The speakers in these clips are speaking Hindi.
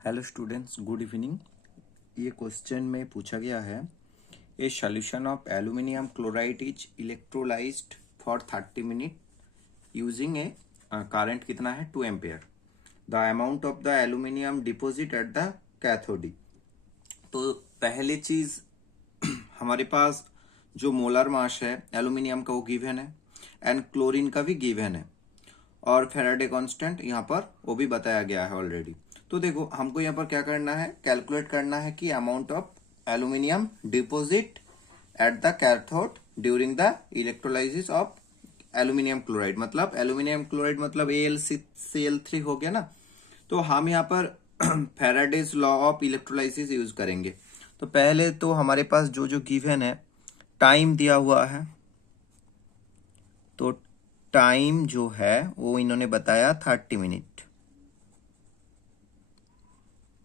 Hello students, good evening. ये क्वेश्चन में पूछा गया है, a solution of aluminium chloride is electrolysed for 30 minute using a current कितना है 2 ampere. The amount of the aluminium deposit at the cathode. तो पहली चीज हमारे पास जो मोलर मास है एल्यूमिनियम का वो गिवन है एंड क्लोरीन का भी गिवन है और फैराडे कांस्टेंट यहाँ पर वो भी बताया गया है ऑलरेडी। तो देखो हमको यहाँ पर क्या करना है, कैलकुलेट करना है कि amount of aluminium deposit at the cathode during the electrolysis of aluminium chloride. मतलब एल्यूमिनियम क्लोराइड मतलब AlCl3 हो गया ना। तो हम यहाँ पर Faraday's law of electrolysis use करेंगे। तो पहले तो हमारे पास जो जो गिवन है टाइम दिया हुआ है, तो टाइम जो है वो इन्होंने बताया 30 मिनट।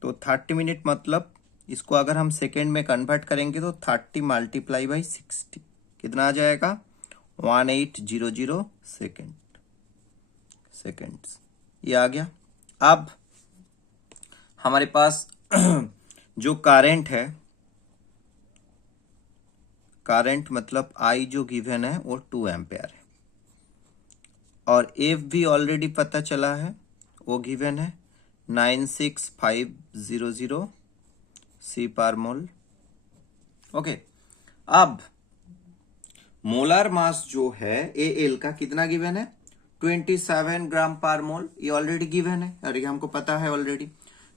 तो 30 मिनट मतलब इसको अगर हम सेकेंड में कन्वर्ट करेंगे तो 30 मल्टीप्लाई बाई 60 कितना आ जाएगा 1800 सेकेंड्स। ये आ गया। अब हमारे पास जो करंट है, करंट मतलब आई जो गिवन है वो 2 एम्पेयर है और एफ भी ऑलरेडी पता चला है, वो गिवन है 96500 सी पर मोल। ओके, अब मोलर मास जो है एल का कितना गिवन है 27 ग्राम पर मोल। ये ऑलरेडी गिवन है और ये हमको पता है ऑलरेडी।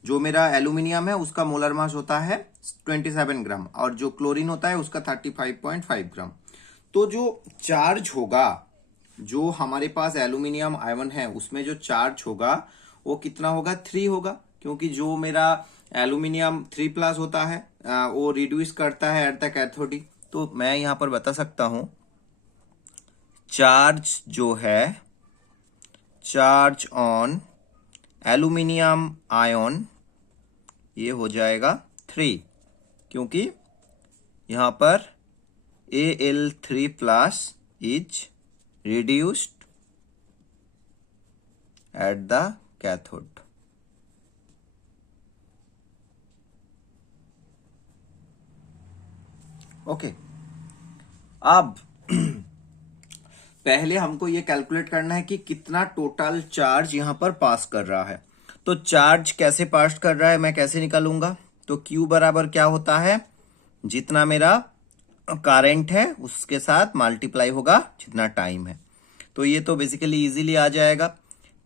जो मेरा एल्यूमिनियम है उसका मोलर मास होता है 27 ग्राम और जो क्लोरीन होता है उसका 35.5 ग्राम। तो जो चार्ज होगा, जो हमारे पास एल्यूमिनियम आयन है उसमें जो चार्ज होगा वो कितना होगा 3 होगा, क्योंकि जो मेरा एल्यूमिनियम 3+ होता है वो रिड्यूस करता है एट द कैथोडी। तो मैं यहां पर बता सकता हूं चार्ज जो है, चार्ज ऑन एल्यूमिनियम आयन ये हो जाएगा 3, क्योंकि यहां पर Al3+ is reduced at the cathode। Okay, अब पहले हमको ये कैलकुलेट करना है कि कितना टोटल चार्ज यहां पर पास कर रहा है। तो चार्ज कैसे पास कर रहा है मैं कैसे निकालूंगा, तो Q बराबर क्या होता है, जितना मेरा करंट है उसके साथ मल्टीप्लाई होगा जितना टाइम है। तो ये तो बेसिकली इजीली आ जाएगा।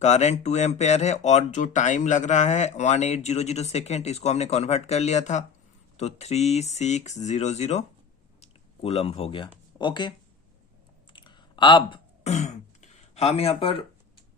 करंट 2 एम्पेयर है और जो टाइम लग रहा है 1800 सेकेंड, इसको हमने कन्वर्ट कर लिया था तो 3600 कूलम्ब हो गया। ओके, अब हम यहाँ पर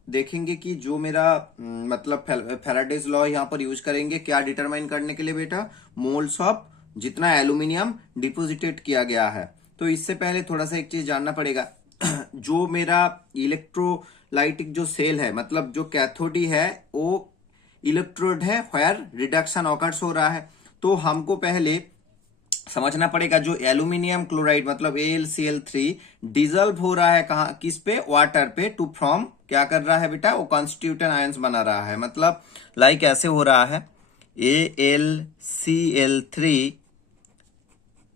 देखेंगे कि जो मेरा मतलब फैराडेज लॉ यहाँ पर यूज करेंगे क्या डिटरमाइन करने के लिए बेटा, मोल्स ऑफ जितना एल्यूमिनियम डिपोजिटेड किया गया है। तो इससे पहले थोड़ा सा एक चीज जानना पड़ेगा जो मेरा इलेक्ट्रोलाइटिक जो सेल है, मतलब जो कैथोडी है वो इलेक्ट्रोड है व्हेयर रिडक्शन ऑकर्स हो रहा है। तो हमको पहले समझना पड़ेगा जो एल्यूमिनियम क्लोराइड मतलब AlCl3 डिजल्व हो रहा है कहा, किस पे, वाटर पे, टू फॉर्म क्या कर रहा है बेटा, वो कॉन्स्टिट्यूटेंट आयंस बना रहा है। मतलब लाइक ऐसे हो रहा है Al3+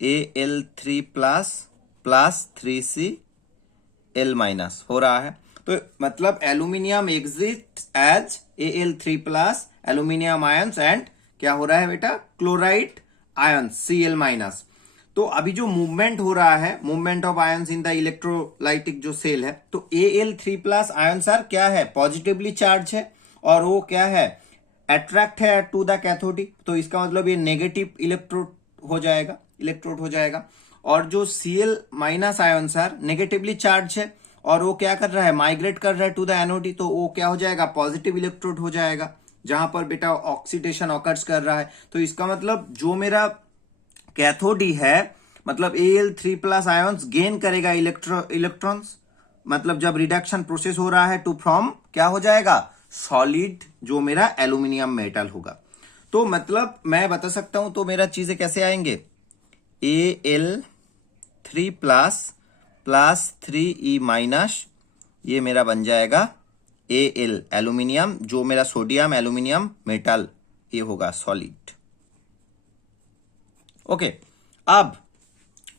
3Cl- हो रहा है। तो मतलब aluminium exist as Al3+ aluminium ions and क्या हो रहा है बेटा, क्लोराइड आयंस Cl-। तो अभी जो मूवमेंट हो रहा है, movement of ions in the electrolytic जो सेल है, तो Al3+ आयंस आर क्या है, पॉजिटिवली चार्ज है और वो क्या है, अट्रैक्ट है टू द कैथोडी। तो इसका मतलब ये नेगेटिव इलेक्ट्रोड हो जाएगा। और जो Cl- ions are negatively charge है और वो क्या कर रहा है, माइग्रेट कर रहा है टू द एनोडी। तो वो क्या हो जाएगा, पॉजिटिव इलेक्ट्रोड हो जाएगा, जहां पर बेटा ऑक्सीडेशन ऑकर्स कर रहा है। तो इसका मतलब जो मेरा कैथोडी है मतलब Al3+ आयंस गेन करेगा इलेक्ट्रॉन्स, मतलब जब रिडक्शन प्रोसेस हो रहा है टू फॉर्म क्या हो जाएगा, सॉलिड जो मेरा एल्यूमिनियम मेटल होगा। तो मतलब मैं बता सकता हूं तो मेरा चीजें कैसे आएंगे, Al3++3E- ये मेरा बन जाएगा Al एल्यूमिनियम, जो मेरा सोडियम एल्यूमिनियम मेटल ये होगा सॉलिड। ओके, अब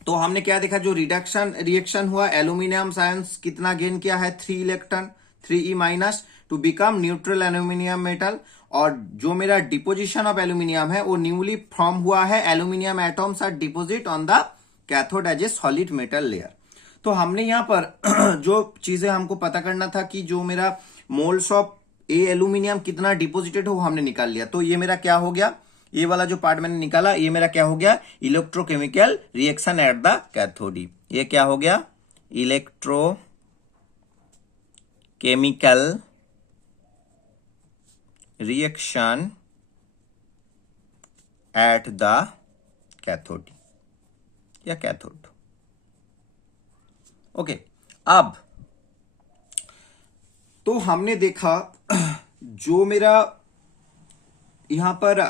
तो हमने क्या देखा, जो रिएक्शन हुआ, एल्यूमिनियम आयंस कितना गेन किया है, 3 electron 3e minus two become neutral aluminium metal. और जो मेरा डिपोजिशन ऑफ एल्यूमिनियम है वो न्यूली फॉर्म हुआ है, aluminium atoms are deposit on the cathode as a solid metal layer. तो हमने यहां पर जो चीजें हमको पता करना था कि जो मेरा मोल्स ऑफ ए एल्यूमिनियम कितना डिपोजिटेड हो वो हमने निकाल लिया। तो ये मेरा क्या हो गया, ये वाला जो पार्ट मैंने निकाला ये मेरा क्या हो गया, electrochemical reaction at the cathode. ये क्या हो गया, electrochemical reaction at the cathode या कैथोड। ओके, अब तो हमने देखा जो मेरा यहां पर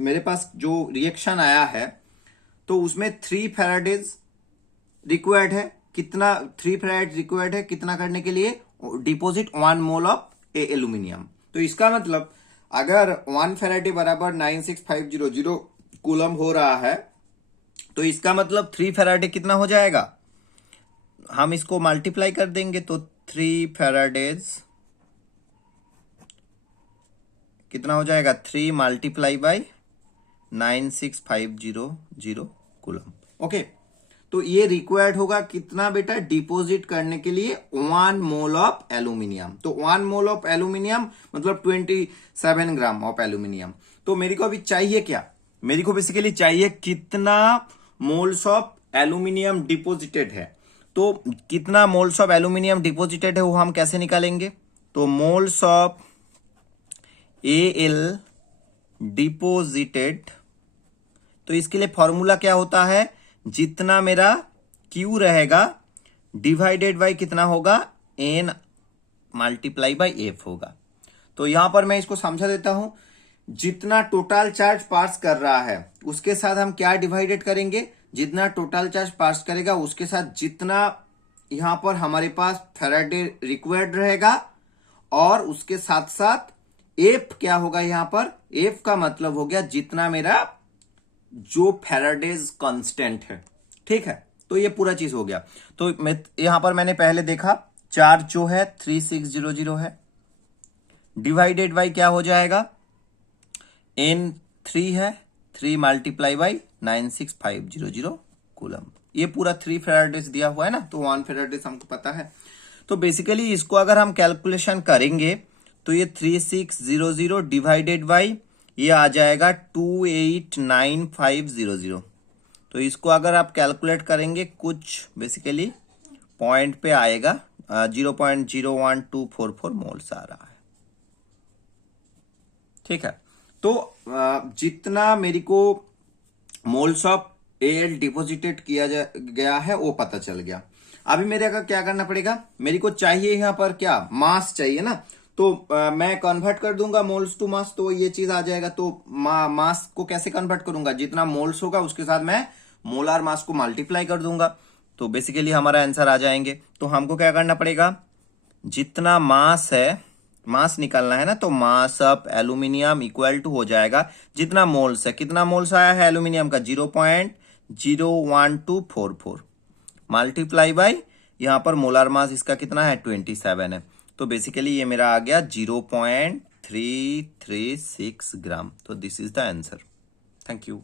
मेरे पास जो रिएक्शन आया है तो उसमें 3 फैराडेज रिक्वायर्ड है। कितना 3 फैराड रिक्वायर्ड है कितना करने के लिए, deposit 1 mole of A aluminium. तो इसका मतलब अगर 1 फैराडे बराबर 96500 कूलम हो रहा है तो इसका मतलब 3 फैराडे कितना हो जाएगा, हम इसको मल्टीप्लाई कर देंगे तो 3 फैराडेज कितना हो जाएगा, 3 मल्टीप्लाई बाई 96500 कूलम। ओके, तो ये रिक्वायर्ड होगा कितना बेटा, डिपॉजिट करने के लिए 1 मोल ऑफ एल्यूमिनियम। तो 1 मोल ऑफ एल्यूमिनियम मतलब 27 ग्राम ऑफ एल्यूमिनियम। तो मेरे को अभी चाहिए क्या, मेरे को बेसिकली चाहिए कितना मोल्स ऑफ एल्यूमिनियम डिपॉजिटेड है। तो कितना मोल्स ऑफ एल्यूमिनियम डिपॉजिटेड है वो हम कैसे निकालेंगे, तो मोल्स ऑफ एल डिपोजिटेड, तो इसके लिए फॉर्मूला क्या होता है, जितना मेरा Q रहेगा डिवाइडेड बाई कितना होगा, N मल्टीप्लाई बाई F होगा। तो यहां पर मैं इसको समझा देता हूं, जितना टोटल चार्ज पास कर रहा है उसके साथ हम क्या डिवाइडेड करेंगे, जितना टोटल चार्ज पास करेगा उसके साथ जितना यहां पर हमारे पास फैराडे रिक्वायर्ड रहेगा, और उसके साथ साथ F क्या होगा, यहां पर F का मतलब हो गया जितना मेरा जो फैराडेज कांस्टेंट है। ठीक है, तो ये पूरा चीज हो गया। तो यहां पर मैंने पहले देखा चार्ज जो है 3600 है, डिवाइडेड बाई क्या हो जाएगा, N 3 है, 3 मल्टीप्लाई बाई 96500 कूलम। ये पूरा 3 फैराडेज दिया हुआ है ना, तो 1 फैराडेज हमको पता है। तो बेसिकली इसको अगर हम कैलकुलेशन करेंगे तो ये 3600 डिवाइडेड बाई ये आ जाएगा 289500। तो इसको अगर आप कैलकुलेट करेंगे कुछ बेसिकली पॉइंट पे आएगा 0.01244 मोल्स आ रहा है। ठीक है, तो जितना मेरे को मोल्स ऑफ एल डिपोजिटेड किया गया है वो पता चल गया। अभी मेरे का क्या करना पड़ेगा, मेरे को चाहिए यहां पर क्या, मास चाहिए ना। तो मैं कन्वर्ट कर दूंगा मोल्स टू मास, तो ये चीज आ जाएगा। तो मास को कैसे कन्वर्ट करूंगा, जितना मोल्स होगा उसके साथ मैं मोलार मास को मल्टीप्लाई कर दूंगा, तो बेसिकली हमारा आंसर आ जाएंगे। तो हमको क्या करना पड़ेगा, जितना मास है, मास निकालना है ना, तो mass of aluminium equal to हो जाएगा जितना मोल्स है। कितना मोल्स आया है एल्यूमिनियम का, 0.01244 मल्टीप्लाई बाई यहां पर मोलार मास इसका कितना है, 27 है। तो बेसिकली ये मेरा आ गया 0.336 ग्राम। तो this is the answer. Thank you.